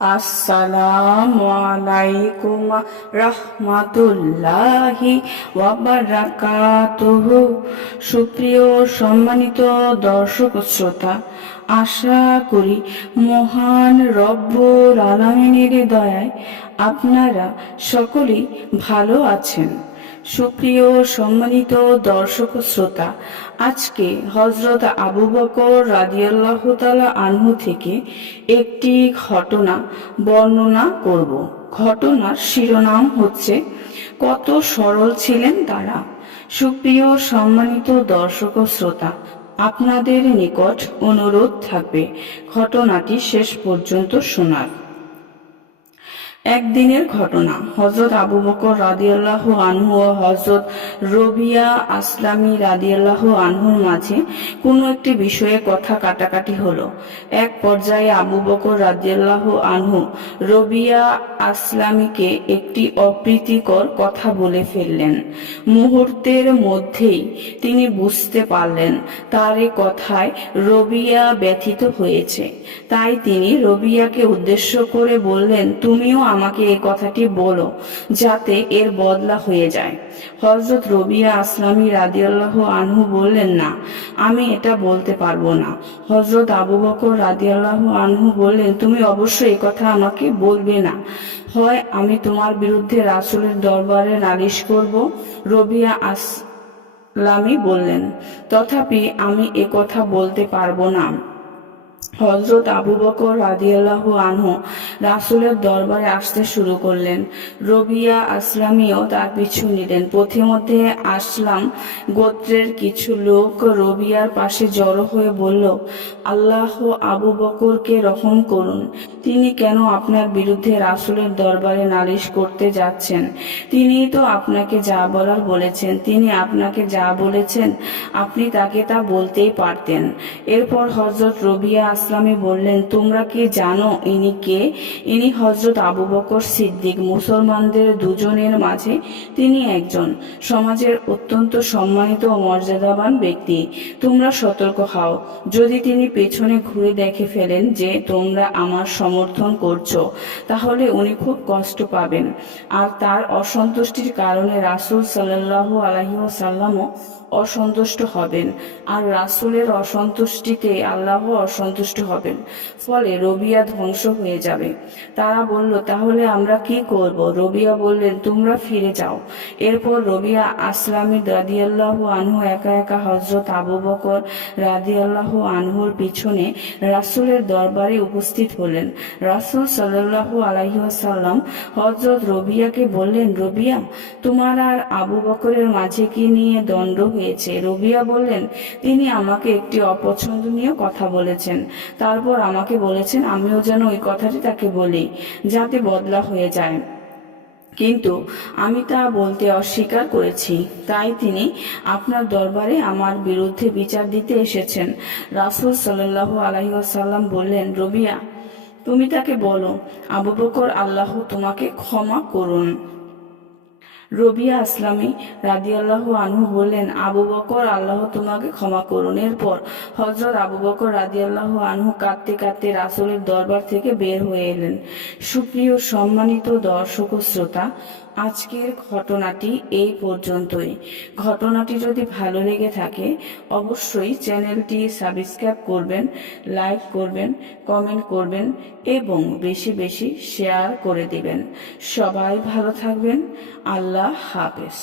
আসসালামু আলাইকুম রহমাতুল্লাহি ওয়া বারাকাতুহু। সুপ্রিয় সম্মানিত দর্শক শ্রোতা, আশা করি মহান রব্বুল আলামিনের দয়ায় আপনারা সকলেই ভালো আছেন। সুপ্রিয় সম্মানিত দর্শক শ্রোতা, আজকে হযরত আবু বকর রাদিয়াল্লাহু তাআলা আনহু থেকে একটি ঘটনা বর্ণনা করব। ঘটনার শিরোনাম হচ্ছে কত সরল ছিলেন তারা। সুপ্রিয় সম্মানিত দর্শক শ্রোতা, আপনাদের নিকট অনুরোধ থাকবে ঘটনাটি শেষ পর্যন্ত শোনার। একদিনের ঘটনা, হযরত আবু বকর রাদিয়াল্লাহু আনহু ও হযরত রবিয়া আসলামী রাদিয়াল্লাহু আনহুর মাঝে কোনো একটি বিষয়ে কথা কাটাকাটি হলো। এক পর্যায়ে আবু বকর রাদিয়াল্লাহু আনহু রবিয়া আসলামীকে একটি অপ্রীতিকর কথা বলে ফেললেন। মুহূর্তের মধ্যেই তিনি বুঝতে পারলেন তার এ কথায় রবিয়া ব্যথিত হয়েছে। তাই তিনি রবিয়াকে উদ্দেশ্য করে বললেন, তুমিও আমাকে এই কথাটি বলো যাতে এর বদলা হয়ে যায়। হযরত রবিয়া আসলামী রাদিয়াল্লাহু আনহু বললেন, না, আমি এটা বলতে পারবো না। হযরত আবু বকর রাদিয়াল্লাহু আনহু বললেন, তুমি অবশ্যই এই কথা আমাকে বলবে না, হয় আমি তোমার বিরুদ্ধে রাসূলের দরবারে নালিশ করব। রবিয়া আসলামী বললেন, তথাপি আমি এ কথা বলতে পারবো না। হযরত আবু বকর রাদিয়াল্লাহু আনহু রাসূলের দরবারে আসতে শুরু করলেন। রবিয়া আসলামীও তার পিছু নিলেন। পথিমধ্যে আসলাম গোত্রের কিছু লোক রবিয়ার পাশে জড়ো হয়ে বলল, আল্লাহ আবু বকরকে রহম করুন, তিনি কেন আপনার বিরুদ্ধে রাসূলের দরবারে নালিশ করতে যাচ্ছেন? তিনিই তো আপনাকে যা বলার বলেছেন। তিনি আপনাকে যা বলেছেন আপনি তাকে তা বলতেই পারতেন। এরপর হযরত রবিয়া আসলামী বললেন, তোমরা কি জানো ইনি কে? ইনি হযরত আবু বকর সিদ্দিক। মুসলমানদের দুজনের মাঝে তিনি একজন সমাজের অত্যন্ত সম্মানিত ও মর্যাদাবান ব্যক্তি। তোমরা সতর্ক হও, যদি তিনি পেছনে ঘুরে দেখে ফেলেন যে তোমরা আমার সমর্থন করছো, তাহলে উনি খুব কষ্ট পাবেন। আর তার অসন্তুষ্টির কারণে রাসূল সাল্লাল্লাহু আলাইহি ওয়াসাল্লামও অসন্তুষ্ট হবেন, আর রাসূলের অসন্তুষ্টিতে আল্লাহ অসন্তুষ্ট হবেন। ফলে রবিয়া ধ্বংস হয়ে যাবে। তারা বলল, তাহলে আমরা কি করব? রবিয়া বললেন, তোমরা ফিরে যাও। এরপর রবিয়া আসলামী রাদিয়াল্লাহু আনহু একা একা হযরত আবু বকর রাদিয়াল্লাহু আনহুর পিছনে রাসূলের দরবারে উপস্থিত হলেন। রাসূল সাল্লাল্লাহু আলাইহি ওয়াসাল্লাম হযরত রবিয়াকে বললেন, রবিয়া, তোমার আর আবু বকরের মাঝে কি নিয়ে দ্বন্দ্ব হয়েছে? রবিয়া বললেন, তিনি আমাকে একটি অপছন্দনীয় কথা বলেছেন, তারপর আমাকে বলেছেন আমিও যেন ওই কথাটি তাকে বলি যাতে বদলা হয়ে যায়, কিন্তু আমি তা বলতে অস্বীকার করেছি। তাই তিনি আপনার দরবারে আমার বিরুদ্ধে বিচার দিতে এসেছেন। রাসূল সাল্লাল্লাহু আলাইহি ওয়াসাল্লাম বললেন, রবিয়া, তুমি তাকে বলো, আবু বকর আল্লাহ তোমাকে ক্ষমা করুন। রবিয়া আসলামী রাদিয়াল্লাহু আনহু বললেন, আবু বকর আল্লাহ তোমাকে ক্ষমা করুন। এরপর হযরত আবু বকর রাদিয়াল্লাহু আনহু কাঁদতে কাঁদতে রাসূলের দরবার থেকে বের হয়ে এলেন। সুপ্রিয় সম্মানিত দর্শক ও শ্রোতা, আজকের ঘটনাটি এই পর্যন্তই। ঘটনাটি যদি ভালো লেগে থাকে অবশ্যই চ্যানেলটি সাবস্ক্রাইব করবেন, লাইক করবেন, কমেন্ট করবেন এবং বেশি বেশি শেয়ার করে দিবেন। সবাই ভালো থাকবেন। আল্লাহ হাফেজ।